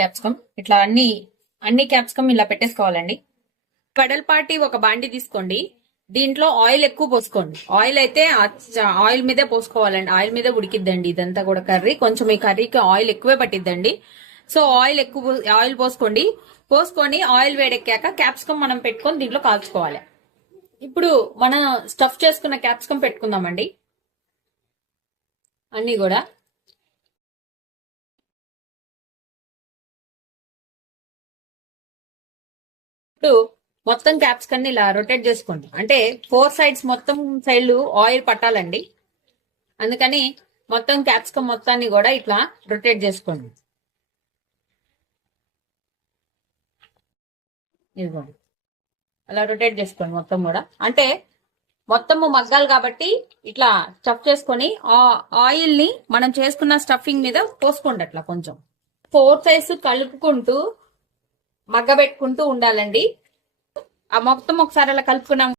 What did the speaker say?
Capsicum ఇట్లా అన్ని capsicum ఇలా పెట్టేసుకోవాలండి. వెడల్పాటి ఒక బాండి తీసుకోండి. దీంట్లో ఆయిల్ ఎక్కువ పోసుకోండి. ఆయిల్ అయితే ఆయిల్ మీదే పోసుకోవాలండి. ఆయిల్ మీదే ఉడికిద్దండి ఇదంతా కూడా కర్రీ. కొంచెం ఈ కర్రీకి ఆయిల్ ఎక్కువే పట్టిద్దండి. సో ఆయిల్ పోసుకోండి. పోసుకొని ఆయిల్ వేడెక్కాక క్యాప్సికమ్ మనం పెట్టుకొని దీంట్లో కాల్చుకోవాలి. ఇప్పుడు మనం స్టఫ్ చేసుకున్న క్యాప్సికమ్ పెట్టుకుందామండి అన్ని కూడా. ఇప్పుడు మొత్తం క్యాప్సికమ్ ఇలా రొటేట్ చేసుకోండి. అంటే 4 సైడ్స్ మొత్తం సైడ్లు ఆయిల్ పట్టాలండి. అందుకని మొత్తం క్యాప్సికమ్ మొత్తాన్ని కూడా ఇట్లా రొటేట్ చేసుకోండి. ఇదిగోండి అలా రొటేట్ చేసుకోండి మొత్తం కూడా. అంటే మొత్తము మగ్గాలి కాబట్టి ఇట్లా స్టఫ్ చేసుకొని ఆ ఆయిల్ ని మనం చేసుకున్న స్టఫింగ్ మీద పోసుకోండి. అట్లా కొంచెం 4 సైడ్స్ కలుపుకుంటూ మగ్గబెట్టుకుంటూ ఉండాలండి. ఆ మొత్తం ఒకసారి అలా కలుపుకున్నాం